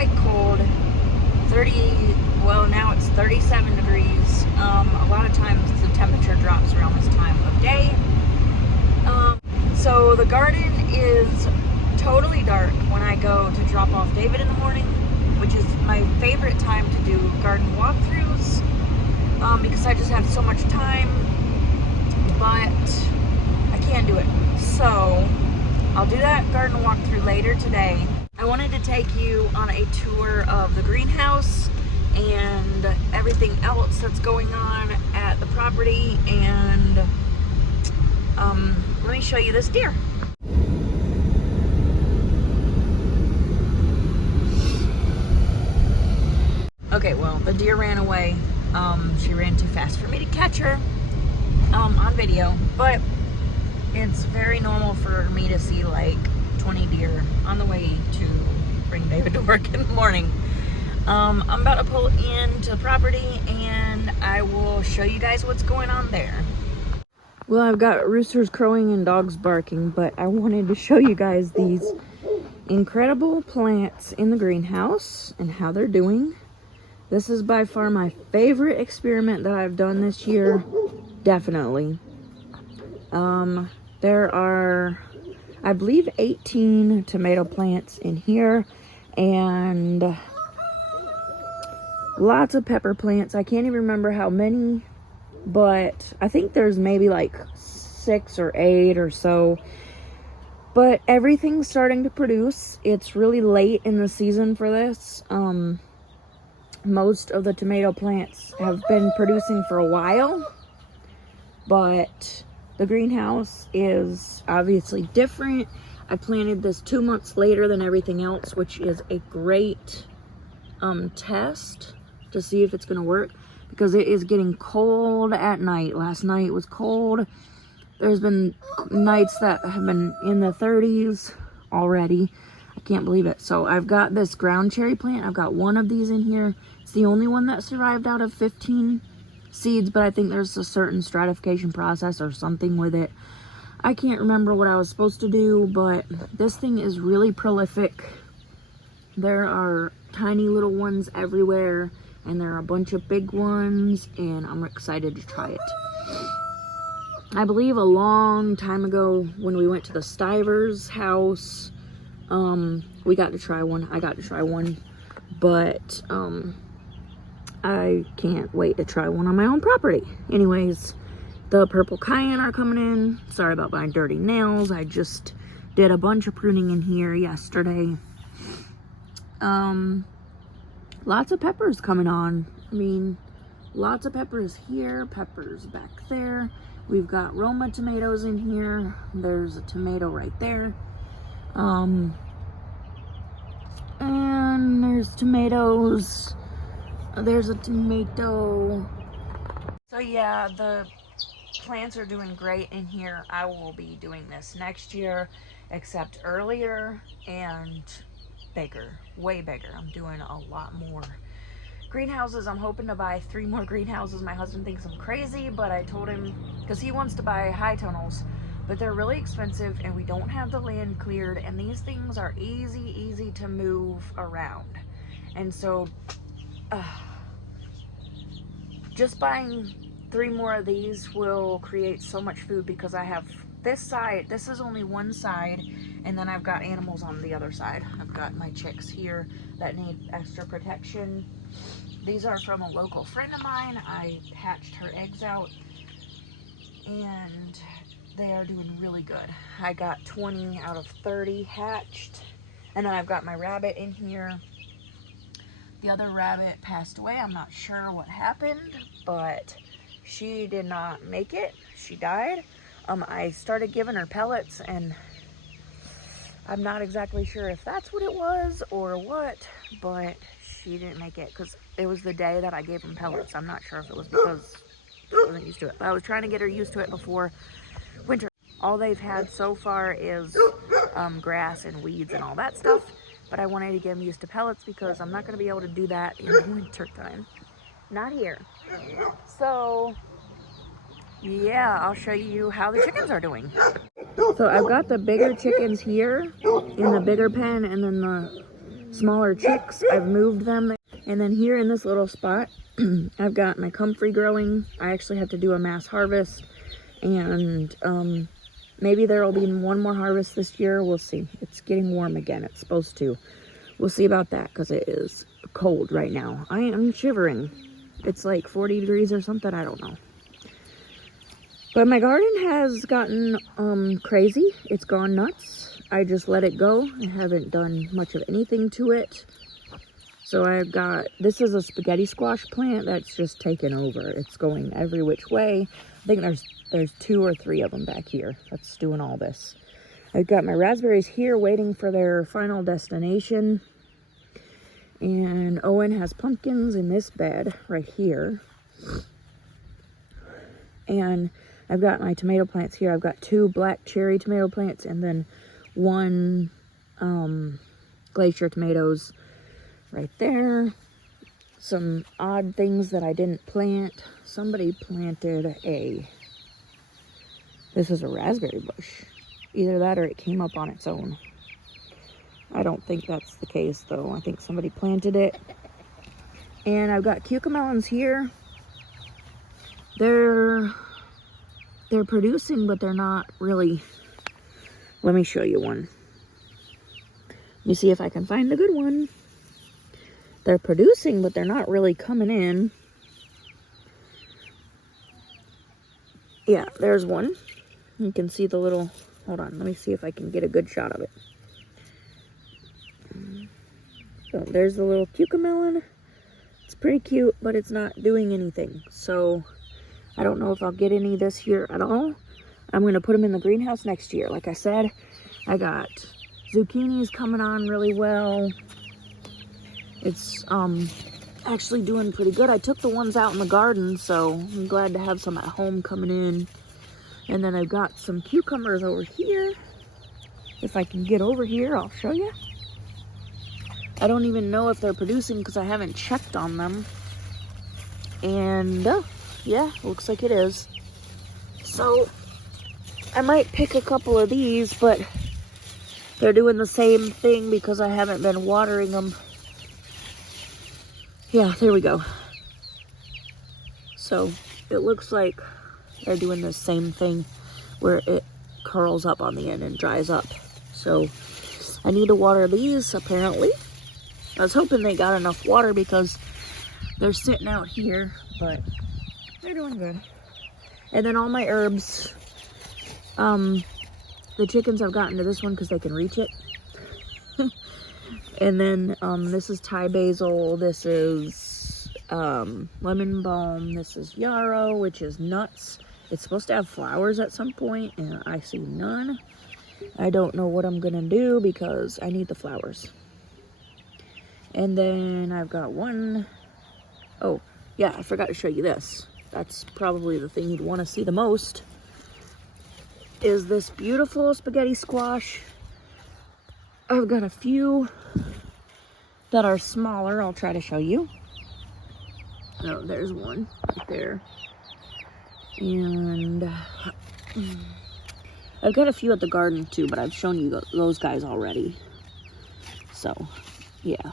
quite cold. 30, well, now it's 37 degrees. A lot of times the temperature drops around this time of day. So the garden is totally dark when I go to drop off David in the morning, which is my favorite time to do garden walkthroughs, because I just have so much time, but I can't do it. So I'll do that garden walkthrough later today. I wanted to take you on a tour of the greenhouse and everything else that's going on at the property, and let me show you this deer. Okay, well, the deer ran away. She ran too fast for me to catch her on video, but it's very normal for me to see like 20 deer on the way to bring David to work in the morning. I'm about to pull into the property and I will show you guys what's going on there. Well, I've got roosters crowing and dogs barking, but I wanted to show you guys these incredible plants in the greenhouse and how they're doing. This is by far my favorite experiment that I've done this year, definitely. There are, I believe, 18 tomato plants in here, and lots of pepper plants. I can't even remember how many, but I think there's maybe like 6 or 8 or so. But everything's starting to produce. It's really late in the season for this. Most of the tomato plants have been producing for a while, but the greenhouse is obviously different. I planted this 2 months later than everything else, which is a great test to see if it's going to work, because it is getting cold at night. Last night was cold. There's been nights that have been in the 30s already. I can't believe it. So I've got this ground cherry plant. I've got one of these in here. It's the only one that survived out of 15 seeds, but I think there's a certain stratification process or something with it. I can't remember what I was supposed to do, but this thing is really prolific. There are tiny little ones everywhere, and there are a bunch of big ones, and I'm excited to try it. I believe a long time ago when we went to the Stivers house, we got to try one. I got to try one, but I can't wait to try one on my own property. Anyways, the purple cayenne are coming in. Sorry about my dirty nails. I just did a bunch of pruning in here yesterday. Lots of peppers coming on. I mean, lots of peppers here, peppers back there. We've got Roma tomatoes in here. There's a tomato right there. And there's tomatoes. There's a tomato. So yeah, the plants are doing great in here. I will be doing this next year, except earlier and bigger, way bigger. I'm doing a lot more greenhouses. I'm hoping to buy 3 more greenhouses. My husband thinks I'm crazy, but I told him, because he wants to buy high tunnels, but they're really expensive and we don't have the land cleared, and these things are easy to move around. And so just buying 3 more of these will create so much food, because I have this side, this is only one side, and then I've got animals on the other side. I've got my chicks here that need extra protection. These are from a local friend of mine. I hatched her eggs out and they are doing really good. I got 20 out of 30 hatched, and then I've got my rabbit in here. The other rabbit passed away. I'm not sure what happened, but she did not make it. She died. I started giving her pellets, and I'm not exactly sure if that's what it was or what, but she didn't make it because it was the day that I gave them pellets. I'm not sure if it was because she wasn't used to it, but I was trying to get her used to it before winter. All they've had so far is grass and weeds and all that stuff, but I wanted to get them used to pellets because I'm not going to be able to do that in the winter time. Not here. So yeah, I'll show you how the chickens are doing. So I've got the bigger chickens here in the bigger pen, and then the smaller chicks. I've moved them. And then here in this little spot, I've got my comfrey growing. I actually have to do a mass harvest. And maybe there will be one more harvest this year. We'll see. It's getting warm again. It's supposed to. We'll see about that because it is cold right now. I am shivering. It's like 40 degrees or something. I don't know. But my garden has gotten crazy. It's gone nuts. I just let it go. I haven't done much of anything to it. So I've got, this is a spaghetti squash plant that's just taken over. It's going every which way. I think there's 2 or 3 of them back here that's doing all this. I've got my raspberries here waiting for their final destination. And Owen has pumpkins in this bed right here. And I've got my tomato plants here. I've got 2 black cherry tomato plants and then 1 glacier tomatoes right there. Some odd things that I didn't plant. Somebody planted this is a raspberry bush. Either that or it came up on its own. I don't think that's the case though. I think somebody planted it. And I've got cucamelons here. They're producing, but they're not really. Let me show you one. Let me see if I can find a good one. They're producing, but they're not really coming in. Yeah, there's one. You can see the little, hold on, let me see if I can get a good shot of it. So there's the little cucamelon. It's pretty cute, but it's not doing anything. So I don't know if I'll get any this year at all. I'm going to put them in the greenhouse next year. Like I said, I got zucchinis coming on really well. It's actually doing pretty good. I took the ones out in the garden, so I'm glad to have some at home coming in. And then I've got some cucumbers over here. If I can get over here, I'll show you. I don't even know if they're producing because I haven't checked on them. And yeah, looks like it is. So I might pick a couple of these, but they're doing the same thing because I haven't been watering them. Yeah, there we go. So it looks like they're doing the same thing where it curls up on the end and dries up. So I need to water these apparently. I was hoping they got enough water because they're sitting out here, but they're doing good. And then all my herbs, the chickens have gotten to this one because they can reach it. And then this is Thai basil, this is lemon balm, this is yarrow, which is nuts. It's supposed to have flowers at some point, and I see none. I don't know what I'm gonna do because I need the flowers. And then I've got one, oh yeah, I forgot to show you this. That's probably the thing you'd want to see the most, is this beautiful spaghetti squash. I've got a few that are smaller. I'll try to show you. Oh, there's one right there. And I've got a few at the garden too, but I've shown you those guys already. So, yeah.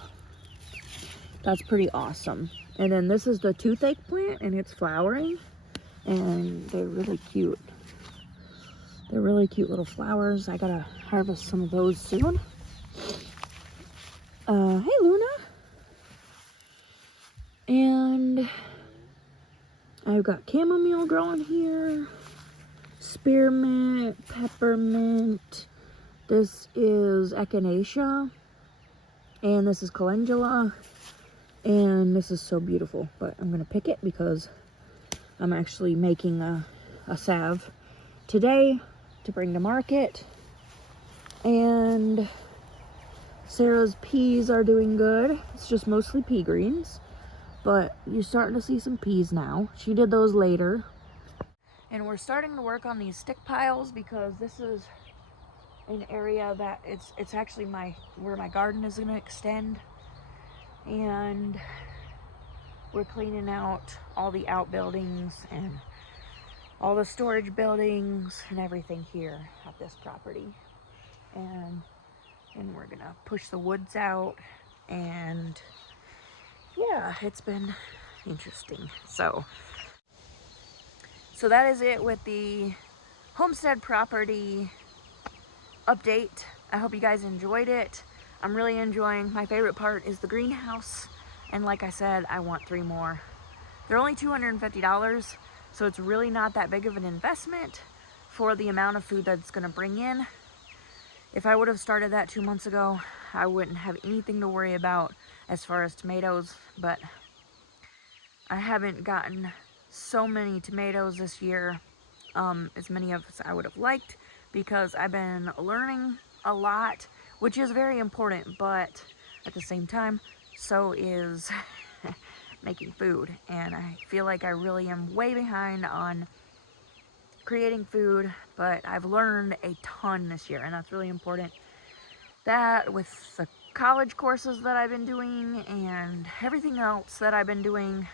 That's pretty awesome. And then this is the toothache plant, and it's flowering. And they're really cute. They're really cute little flowers. I gotta harvest some of those soon. Hey Luna. And I've got chamomile growing here. Spearmint, peppermint. This is echinacea. And this is calendula. And this is so beautiful. But I'm gonna pick it because I'm actually making a salve today to bring to market. And Sarah's peas are doing good. It's just mostly pea greens, but you're starting to see some peas now. She did those later. And we're starting to work on these stick piles because this is an area that it's actually where my garden is going to extend. And we're cleaning out all the outbuildings and all the storage buildings and everything here at this property. And we're gonna push the woods out And yeah, it's been interesting. So that is it with the homestead property update. I hope you guys enjoyed it. I'm really enjoying, my favorite part is the greenhouse, and like I said, I want 3 more. They're only $250, so it's really not that big of an investment for the amount of food that's going to bring in. If I would have started that 2 months ago, I wouldn't have anything to worry about as far as tomatoes, but I haven't gotten so many tomatoes this year, as many of as I would have liked, because I've been learning a lot, which is very important, but at the same time, so is making food. And I feel like I really am way behind on creating food, but I've learned a ton this year, and that's really important. That with the college courses that I've been doing and everything else that I've been doing,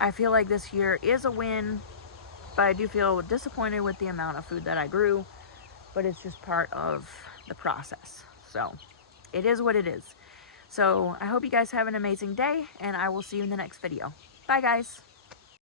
I feel like this year is a win, but I do feel disappointed with the amount of food that I grew, but it's just part of the process. So it is what it is. So I hope you guys have an amazing day, and I will see you in the next video. Bye guys.